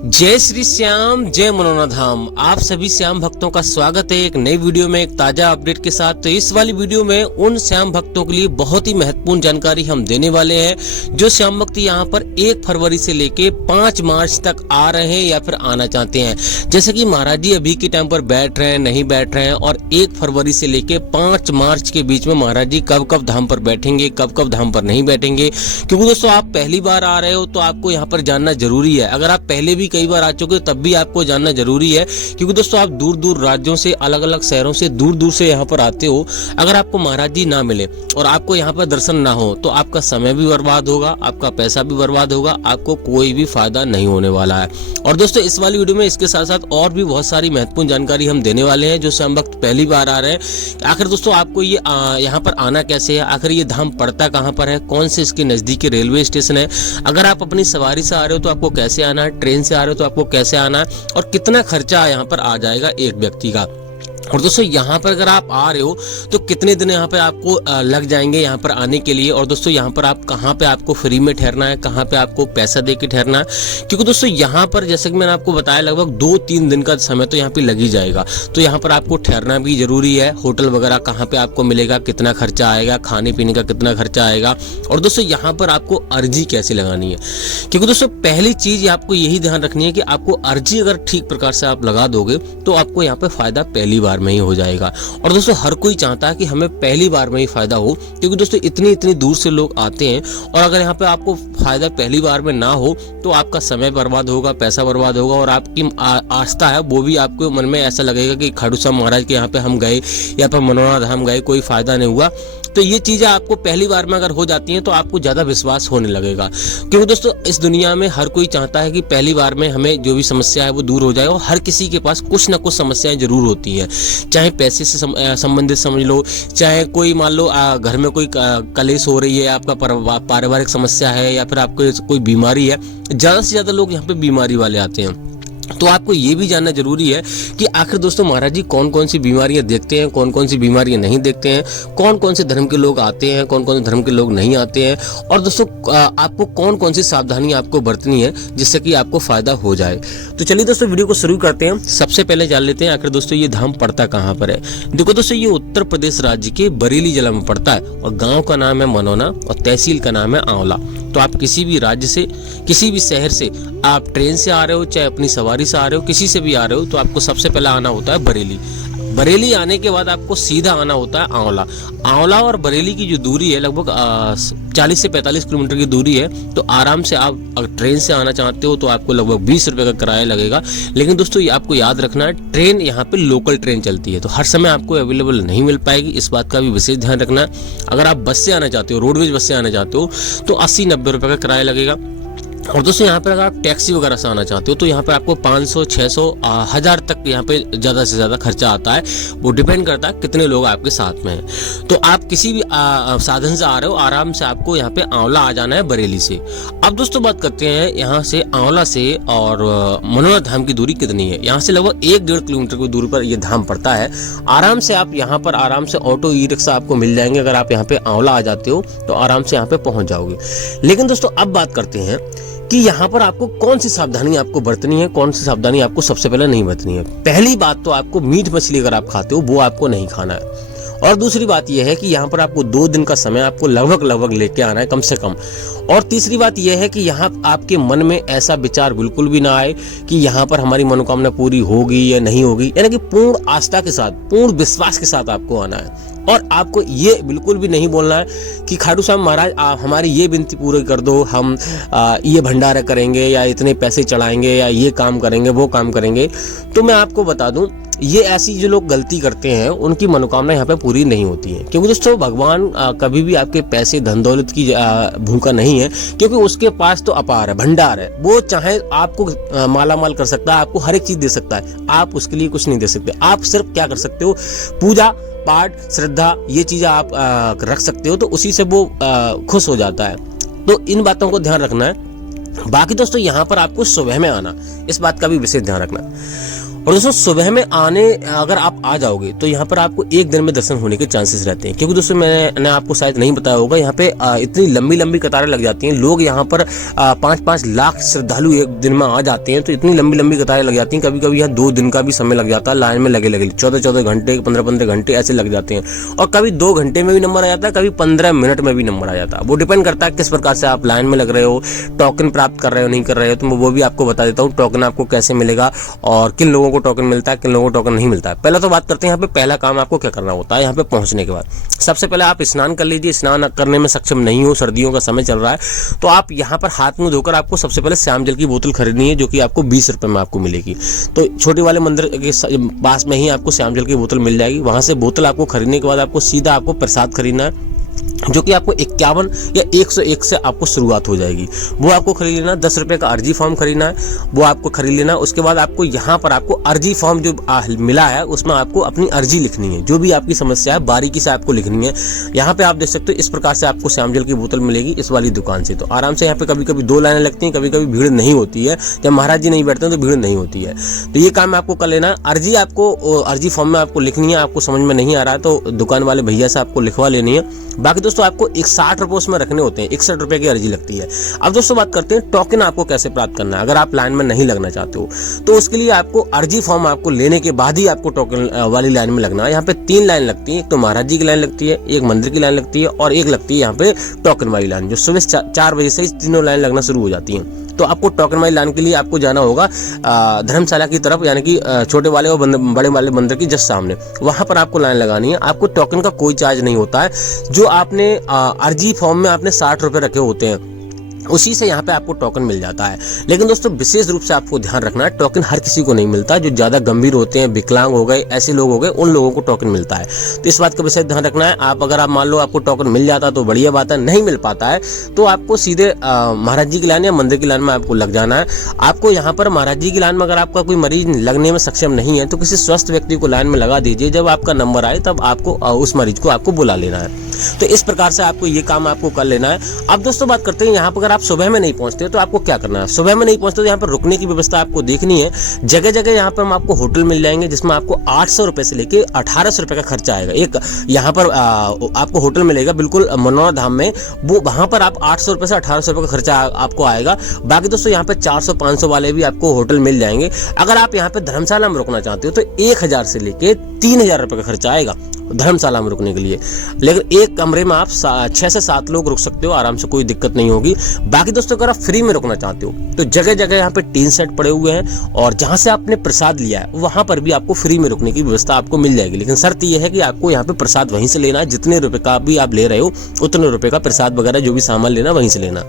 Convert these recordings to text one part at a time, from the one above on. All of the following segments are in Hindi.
जय श्री श्याम, जय मनोना धाम। आप सभी श्याम भक्तों का स्वागत है एक नई वीडियो में एक ताजा अपडेट के साथ। तो इस वाली वीडियो में उन श्याम भक्तों के लिए बहुत ही महत्वपूर्ण जानकारी हम देने वाले हैं जो श्याम भक्त यहाँ पर 1 फरवरी से लेके 5 मार्च तक आ रहे हैं या फिर आना चाहते हैं। जैसे कि महाराज जी अभी के टाइम पर बैठ रहे हैं, नहीं बैठ रहे हैं, और 1 फरवरी से लेके 5 मार्च के बीच में महाराज जी कब कब धाम पर बैठेंगे, कब कब धाम पर नहीं बैठेंगे। क्योंकि दोस्तों आप पहली बार आ रहे हो तो आपको यहाँ पर जानना जरूरी है। अगर आप पहले भी कई बार आ चुके हो तब भी आपको जानना जरूरी है, क्योंकि दोस्तों आप दूर दूर राज्यों से, अलग अलग शहरों से, दूर दूर से यहाँ पर आते हो। अगर आपको महाराज जी ना मिले और आपको यहाँ पर दर्शन ना हो तो आपका समय भी बर्बाद होगा, आपका पैसा भी बर्बाद होगा, आपको कोई भी फायदा नहीं होने वाला है। और दोस्तों इस वाली वीडियो में इसके साथ साथ और भी बहुत सारी महत्वपूर्ण जानकारी हम देने वाले हैं जो श्याम भक्त पहली बार आ रहे हैं। आखिर दोस्तों आपको ये यहाँ पर आना कैसे है, आखिर ये धाम पड़ता कहाँ पर है, कौन से इसके नजदीकी रेलवे स्टेशन है, अगर आप अपनी सवारी से आ रहे हो तो आपको कैसे आना है, ट्रेन से आ रहे हो तो आपको कैसे आना है, और कितना खर्चा यहाँ पर आ जाएगा एक व्यक्ति का। और दोस्तों यहाँ पर अगर आप आ रहे हो तो कितने दिन यहाँ पे आपको लग जाएंगे यहाँ पर आने के लिए। और दोस्तों यहाँ पर आप कहाँ पे आपको फ्री में ठहरना है, कहाँ पे आपको पैसा दे के ठहरना है, क्योंकि दोस्तों यहाँ पर जैसे कि मैंने आपको बताया लगभग 2-3 दिन का समय तो यहाँ पे लग ही जाएगा। तो यहाँ पर आपको ठहरना भी जरूरी है, होटल वगैरह कहाँ पे आपको मिलेगा, कितना खर्चा आएगा, खाने पीने का कितना खर्चा आएगा, और दोस्तों यहाँ पर आपको अर्जी कैसे लगानी है। क्योंकि दोस्तों पहली चीज आपको यही ध्यान रखनी है कि आपको अर्जी अगर ठीक प्रकार से आप लगा दोगे तो आपको यहाँ पे फायदा पहली बार में ही हो जाएगा। और दोस्तों हर कोई चाहता है कि हमें पहली बार में ही फायदा हो, क्योंकि दोस्तों इतनी दूर से लोग आते हैं, और अगर यहाँ पे आपको फायदा पहली बार में ना हो तो आपका समय बर्बाद होगा, पैसा बर्बाद होगा, और आपकी आस्था है वो भी आपको मन में ऐसा लगेगा कि खाटू श्याम महाराज के यहाँ पे हम गए या फिर मनोना धाम गए, कोई फायदा नहीं हुआ। तो ये चीजें आपको पहली बार में अगर हो जाती हैं तो आपको ज्यादा विश्वास होने लगेगा। क्योंकि दोस्तों इस दुनिया में हर कोई चाहता है कि पहली बार में हमें जो भी समस्या है वो दूर हो जाए, और हर किसी के पास कुछ ना कुछ समस्याएं जरूर होती हैं, चाहे पैसे से संबंधित समझ लो, चाहे कोई मान लो घर में कोई कलेश हो रही है, आपका पारिवारिक समस्या है, या फिर आपको कोई बीमारी है। ज्यादा से ज्यादा लोग यहाँ पे बीमारी वाले आते हैं। तो आपको ये भी जानना जरूरी है कि आखिर दोस्तों महाराज जी कौन कौन सी बीमारियां देखते हैं, कौन कौन सी बीमारियां नहीं देखते हैं, कौन कौन से धर्म के लोग आते हैं, कौन कौन से धर्म के लोग नहीं आते हैं, और दोस्तों आपको कौन कौन सी सावधानी आपको बरतनी है जिससे कि आपको फायदा हो जाए। तो चलिए दोस्तों वीडियो को शुरू करते हैं। सबसे पहले जान लेते हैं आखिर दोस्तों ये धाम पड़ता कहाँ पर है। देखो दोस्तों ये उत्तर प्रदेश राज्य के बरेली जिला में पड़ता है, और गाँव का नाम है मनोना और तहसील का नाम है आंवला। तो आप किसी भी राज्य से, किसी भी शहर से, आप ट्रेन से आ रहे हो चाहे अपनी सवारी से आ रहे हो, किसी से भी आ रहे हो, तो आपको सबसे पहले आना होता है बरेली। बरेली आने के बाद आपको सीधा आना होता है आंवला। आंवला और बरेली की जो दूरी है लगभग 40 से 45 किलोमीटर की दूरी है। तो आराम से आप अगर ट्रेन से आना चाहते हो तो आपको लगभग 20 रुपये का किराया लगेगा। लेकिन दोस्तों ये आपको याद रखना है, ट्रेन यहाँ पे लोकल ट्रेन चलती है, तो हर समय आपको अवेलेबल नहीं मिल पाएगी, इस बात का भी विशेष ध्यान रखना है। अगर आप बस से आना चाहते हो, रोडवेज बस से आना चाहते हो, तो 80-90 रुपये का किराया लगेगा। और दोस्तों यहाँ पर अगर आप टैक्सी वगैरह से आना चाहते हो तो यहाँ पे आपको 500, 600, 1000 तक यहाँ पे ज़्यादा से ज़्यादा खर्चा आता है। वो डिपेंड करता है कितने लोग आपके साथ में हैं। तो आप किसी भी साधन से आ रहे हो, आराम से आपको यहाँ पे आंवला आ जाना है बरेली से। अब दोस्तों बात करते हैं यहाँ से आंवला से और मनोना धाम की दूरी कितनी है। यहाँ से लगभग 1-1.5 किलोमीटर की दूरी पर यह धाम पड़ता है। आराम से आप यहाँ पर आराम से ऑटो, ई रिक्शा आपको मिल जाएंगे। अगर आप यहाँ पे आंवला आ जाते हो तो आराम से यहाँ पे पहुँच जाओगे। लेकिन दोस्तों अब बात करते हैं कि यहाँ पर आपको कौन सी सावधानी आपको बरतनी है, कौन सी सावधानी आपको सबसे पहले नहीं बरतनी है। पहली बात तो आपको मीट मछली अगर आप खाते हो वो आपको नहीं खाना है। और दूसरी बात यह है कि यहाँ पर आपको 2 दिन का समय आपको लगभग लेके आना है कम से कम। और तीसरी बात यह है कि यहाँ आपके मन में ऐसा विचार बिल्कुल भी ना आए कि यहाँ पर हमारी मनोकामना पूरी होगी या नहीं होगी, यानी कि पूर्ण आस्था के साथ, पूर्ण विश्वास के साथ आपको आना है। और आपको ये बिल्कुल भी नहीं बोलना है कि खाटू श्याम महाराज हमारी ये विनती पूरी कर दो, हम ये भंडारा करेंगे या इतने पैसे चढ़ाएंगे या ये काम करेंगे, वो काम करेंगे। तो मैं आपको बता दूं, ये ऐसी जो लोग गलती करते हैं उनकी मनोकामना यहाँ पे पूरी नहीं होती है। क्योंकि दोस्तों भगवान कभी भी आपके पैसे, धन दौलत की भूखा नहीं है, क्योंकि उसके पास तो अपार है, भंडार है। वो चाहे आपको माला माल कर सकता है, आपको हर एक चीज दे सकता है, आप उसके लिए कुछ नहीं दे सकते। आप सिर्फ क्या कर सकते हो, पूजा पाठ, श्रद्धा, ये चीजें आप रख सकते हो, तो उसी से वो खुश हो जाता है। तो इन बातों को ध्यान रखना है। बाकी दोस्तों यहाँ पर आपको सुबह में आना, इस बात का भी विशेष ध्यान रखना है। और दोस्तों सुबह में आने अगर आप आ जाओगे तो यहाँ पर आपको एक दिन में दर्शन होने के चांसेस रहते हैं, क्योंकि दोस्तों मैंने आपको शायद नहीं बताया होगा, यहाँ पे इतनी लंबी लंबी कतारें लग जाती हैं। लोग यहाँ पर 5-5 लाख श्रद्धालु एक दिन में आ जाते हैं, तो इतनी लंबी लंबी कतारें लग जाती हैं। कभी कभी यहाँ 2 दिन का भी समय लग जाता है लाइन में लगे 14-14 घंटे 15-15 घंटे ऐसे लग जाते हैं। और कभी 2 घंटे में भी नंबर आ जाता है, कभी 15 मिनट में भी नंबर आ जाता है। वो डिपेंड करता है किस प्रकार से आप लाइन में लग रहे हो, टोकन प्राप्त कर रहे हो नहीं कर रहे हो। तो मैं वो भी आपको बता देता हूँ टोकन आपको कैसे मिलेगा और किन लोगों को टोकन मिलता है, किन लोगों को टोकन नहीं मिलता है। पहले तो बात करते हैं यहाँ पे पहला काम आपको क्या करना होता है। यहाँ पे पहुंचने के बाद सबसे पहले आप स्नान कर लीजिए। स्नान करने में सक्षम नहीं हो, सर्दियों का समय चल रहा है, तो आप यहाँ पर हाथ मुंह धोकर आपको सबसे पहले श्याम जल की बोतल खरीदनी है, जो कि आपको 20 रुपए में आपको मिलेगी। तो छोटे वाले मंदिर के पास में ही आपको श्याम जल की बोतल मिल जाएगी। वहां से बोतल आपको खरीदने के बाद आपको सीधा आपको प्रसाद खरीदना है, जो कि आपको 51 या 101 से आपको शुरुआत हो जाएगी। वो आपको खरीद लेना। 10 रुपए का अर्जी फॉर्म खरीदना है, वो आपको खरीद लेना। उसके बाद आपको यहाँ पर आपको अर्जी फॉर्म जो मिला है उसमें आपको अपनी अर्जी लिखनी है, जो भी आपकी समस्या है बारीकी से आपको लिखनी है। यहाँ पे आप देख सकते हो इस प्रकार से आपको श्याम जल की बोतल मिलेगी इस वाली दुकान से। तो आराम से यहाँ पे कभी कभी 2 लाइनें लगती हैं, कभी कभी भीड़ नहीं होती है। जब महाराज जी नहीं बैठते हैं तो भीड़ नहीं होती है। तो ये काम आपको कर लेना है। अर्जी आपको अर्जी फॉर्म में आपको लिखनी है। आपको समझ में नहीं आ रहा है तो दुकान वाले भैया से आपको लिखवा लेनी है। बाकी दोस्तों आपको 60 रुपए उसमें रखने होते हैं, 61 रुपए की अर्जी लगती है। अब दोस्तों बात करते हैं टोकन आपको कैसे प्राप्त करना है। अगर आप लाइन में नहीं लगना चाहते हो तो उसके लिए आपको अर्जी फॉर्म आपको लेने के बाद ही आपको टोकन वाली लाइन में लगना है। यहाँ पे 3 लाइन लगती है, एक तो महाराज जी की लाइन लगती है, एक मंदिर की लाइन लगती है और एक लगती है यहाँ पे टोकन वाली लाइन, जो सुबह 4 बजे से तीनों लाइन लगना शुरू हो जाती है। तो आपको टोकन वाली लाइन के लिए आपको जाना होगा धर्मशाला की तरफ, यानी कि छोटे वाले और बड़े वाले मंदिर की जस्ट सामने। वहां पर आपको लाइन लगानी है। आपको टोकन का कोई चार्ज नहीं होता है। जो आपने अर्जी फॉर्म में आपने 60 रुपए रखे होते हैं उसी से यहाँ पे आपको टोकन मिल जाता है। लेकिन दोस्तों विशेष रूप से आपको ध्यान रखना है, टोकन हर किसी को नहीं मिलता। जो ज्यादा गंभीर होते हैं, विकलांग हो गए, ऐसे लोग हो गए, उन लोगों को टोकन मिलता है। तो इस बात का विशेष ध्यान रखना है। अगर आप मान लो आपको टोकन मिल जाता तो बढ़िया बात है, नहीं मिल पाता है तो आपको सीधे महाराज जी की लाइन या मंदिर की लाइन में आपको लग जाना है। आपको यहाँ पर महाराज जी की लाइन में अगर आपका कोई मरीज लगने में सक्षम नहीं है तो किसी स्वस्थ व्यक्ति को लाइन में लगा दीजिए। जब आपका नंबर आए तब आपको उस मरीज को आपको बुला लेना है। तो इस प्रकार से आपको ये काम आपको कर लेना है। अब दोस्तों बात करते हैं यहाँ पर अगर आप सुबह में नहीं पहुंचते तो आपको क्या करना है। सुबह में नहीं पहुंचते तो यहाँ पर रुकने की व्यवस्था आपको देखनी है। जगह जगह यहाँ पर आपको होटल मिल जाएंगे जिसमें आपको 800 रुपए से लेके 1800 रुपए का खर्चा आएगा। एक यहाँ पर आपको होटल मिलेगा बिल्कुल मनोरा धाम में, वो वहां पर आप 800 रुपए से 1800 रुपए का खर्चा आपको आएगा। बाकी दोस्तों यहाँ पे 400-500 वाले भी आपको होटल मिल जाएंगे। अगर आप यहाँ पे धर्मशाला में रुकना चाहते हो तो 1000 से लेके 3000 रुपए का खर्चा आएगा धर्मशाला में रुकने के लिए। लेकिन एक कमरे में आप 6 से 7 लोग रुक सकते हो आराम से, कोई दिक्कत नहीं होगी। बाकी दोस्तों अगर आप फ्री में रुकना चाहते हो तो जगह जगह यहाँ पे टीन सेट पड़े हुए हैं और जहां से आपने प्रसाद लिया है वहां पर भी आपको फ्री में रुकने की व्यवस्था आपको मिल जाएगी। लेकिन शर्त यह है कि आपको यहाँ पे प्रसाद वहीं से लेना है। जितने रुपए का भी आप ले रहे हो उतने रुपए का प्रसाद वगैरह जो भी सामान लेना वहीं से लेना।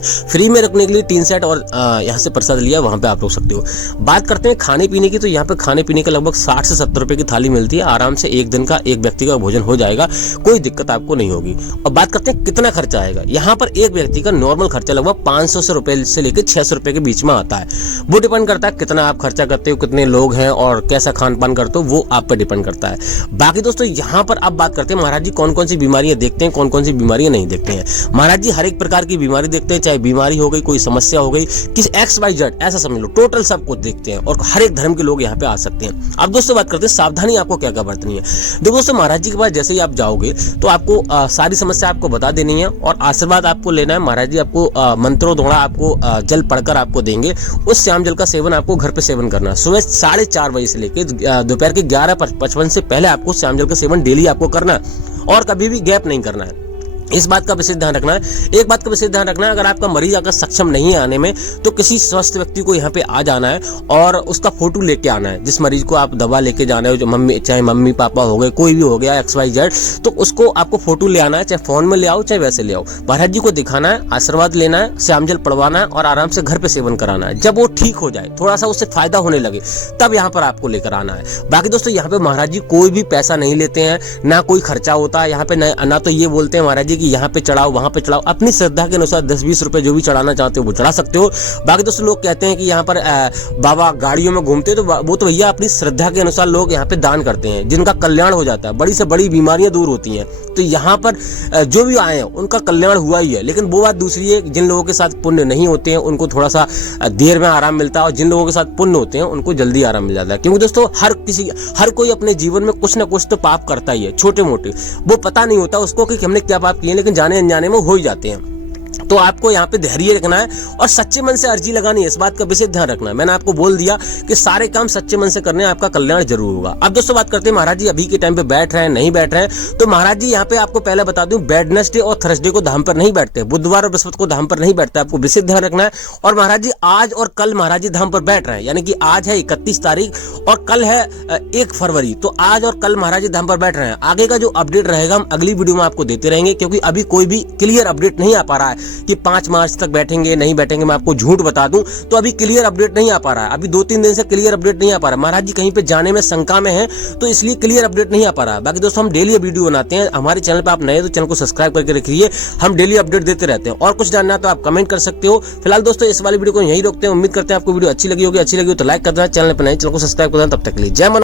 फ्री में रखने के लिए 3 सेट और यहाँ से प्रसाद लिया वहां पे आप रुक सकते हो। बात करते हैं खाने पीने की, तो यहाँ पे खाने पीने का लगभग 60 से 70 रुपए की थाली मिलती है। आराम से एक दिन का एक व्यक्ति का भोजन हो जाएगा, कोई दिक्कत आपको नहीं होगी। और बात करते हैं कितना खर्चा आएगा। यहाँ पर एक व्यक्ति का नॉर्मल खर्चा लगभग 500 रुपए से लेकर 600 रुपए के बीच में आता है। वो डिपेंड करता है कितना आप खर्चा करते हो, कितने लोग हैं और कैसा खान पान करते हो, वो आप पर डिपेंड करता है। बाकी दोस्तों यहाँ पर अब बात करते हैं महाराज जी कौन कौन सी बीमारियां देखते हैं, कौन कौन सी बीमारियां नहीं देखते हैं। महाराज जी हर एक प्रकार की बीमारी देखते हैं, चाहे बीमारी हो गई, कोई समस्या हो गई, किस XYZ ऐसा समझ लो, टोटल सब कुछ देखते हैं और हर एक धर्म के लोग यहाँ पे आ सकते हैं। अब दोस्तों बात करते हैं सावधानी आपको क्या क्या बरतनी है। देखो दोस्तों महाराज जी के पास जैसे ही आप जाओगे तो आपको सारी समस्या आपको बता देनी है और आशीर्वाद आपको लेना है। महाराज जी आपको मंत्रों द्वारा आपको जल पढ़कर आपको देंगे। उस श्याम जल का सेवन आपको घर पे सेवन करना है। सुबह 4:30 बजे से लेकर दोपहर के 11:55 से पहले आपको श्याम जल का सेवन डेली आपको करना है और कभी भी गैप नहीं करना है। इस बात का विशेष ध्यान रखना है। एक बात का विशेष ध्यान रखना है, अगर आपका मरीज अगर सक्षम नहीं है आने में तो किसी स्वस्थ व्यक्ति को यहाँ पे आ जाना है और उसका फोटो लेके आना है। जिस मरीज को आप दवा लेके जाना है, जो चाहे मम्मी पापा हो गए, कोई भी हो गया XYZ, तो उसको आपको फोटो ले आना है। चाहे फोन में ले आओ चाहे वैसे ले आओ। महाराज जी को दिखाना है, आशीर्वाद लेना है, श्याम जल पढ़वाना है और आराम से घर पे सेवन कराना है। जब वो ठीक हो जाए, थोड़ा सा उससे फायदा होने लगे, तब यहाँ पर आपको लेकर आना है। बाकी दोस्तों यहाँ पे महाराज जी कोई भी पैसा नहीं लेते हैं, ना कोई खर्चा होता है यहाँ पे। ना तो ये बोलते हैं महाराज जी कि यहाँ पे चढ़ाओ वहाँ पे चढ़ाओ, अपनी श्रद्धा के अनुसार 10-20 रुपए जो भी चढ़ाना चाहते हो वो चढ़ा सकते हो। बाकी दोस्तों लोग कहते हैं कि यहाँ पर बाबा गाड़ियों में घूमते, तो वो तो भैया अपनी श्रद्धा के अनुसार लोग यहाँ पे दान करते हैं, जिनका कल्याण हो जाता है, बड़ी से बड़ी बीमारियां दूर होती हैं। तो यहाँ पर जो भी आए हैं उनका कल्याण हुआ ही है। लेकिन वो बात दूसरी है, जिन लोगों के साथ पुण्य नहीं होते हैं उनको थोड़ा सा देर में आराम मिलता है, और जिन लोगों के साथ पुण्य होते हैं उनको जल्दी आराम मिल जाता है। क्योंकि दोस्तों हर कोई अपने जीवन में कुछ ना कुछ तो पाप करता ही है, छोटे मोटे, वो पता नहीं होता उसको कि हमने क्या पाप किए, लेकिन जाने अनजाने में हो ही जाते हैं। तो आपको यहाँ पे धैर्य रखना है और सच्चे मन से अर्जी लगानी है, इस बात का विशेष ध्यान रखना है। मैंने आपको बोल दिया कि सारे काम सच्चे मन से करने, आपका कल्याण जरूर होगा। अब दोस्तों बात करते हैं महाराज जी अभी के टाइम पे बैठ रहे हैं नहीं बैठ रहे हैं। तो महाराज जी यहाँ पे आपको पहले बता दूं, वेडनेसडे और थर्सडे को धाम पर नहीं बैठते, बुधवार और बृहस्पति को धाम पर नहीं बैठते, आपको विशेष ध्यान रखना है। और महाराज जी आज और कल महाराज जी धाम पर बैठ रहे हैं, यानी कि आज है 31 तारीख और कल है 1 फरवरी। तो आज और कल महाराज जी धाम पर बैठ रहे हैं। आगे का जो अपडेट रहेगा हम अगली वीडियो में आपको देते रहेंगे, क्योंकि अभी कोई भी क्लियर अपडेट नहीं आ पा रहा है कि 5 मार्च तक बैठेंगे नहीं बैठेंगे। मैं आपको झूठ बता दूं तो अभी क्लियर अपडेट नहीं आ पा रहा है, अभी 2-3 दिन से क्लियर अपडेट नहीं आ पा रहा है। महाराज जी कहीं पे जाने में शंका में है, तो इसलिए क्लियर अपडेट नहीं आ पा रहा है। बाकी दोस्तों हम डेली वीडियो बनाते हैं, हमारे चैनल पे आप नए तो चैनल को सब्सक्राइब करके रखिए, हम डेली अपडेट देते रहते हैं। और कुछ जानना है तो आप कमेंट कर सकते हो। फिलहाल दोस्तों इस वाली वीडियो को यही रोकते हैं। उम्मीद करते हैं आपको वीडियो अच्छी लगी होगी, अच्छी लगी हो तो लाइक कर देना, चैनल पर नए चैनल को सब्सक्राइब कर देना। तब तक के लिए जय मन।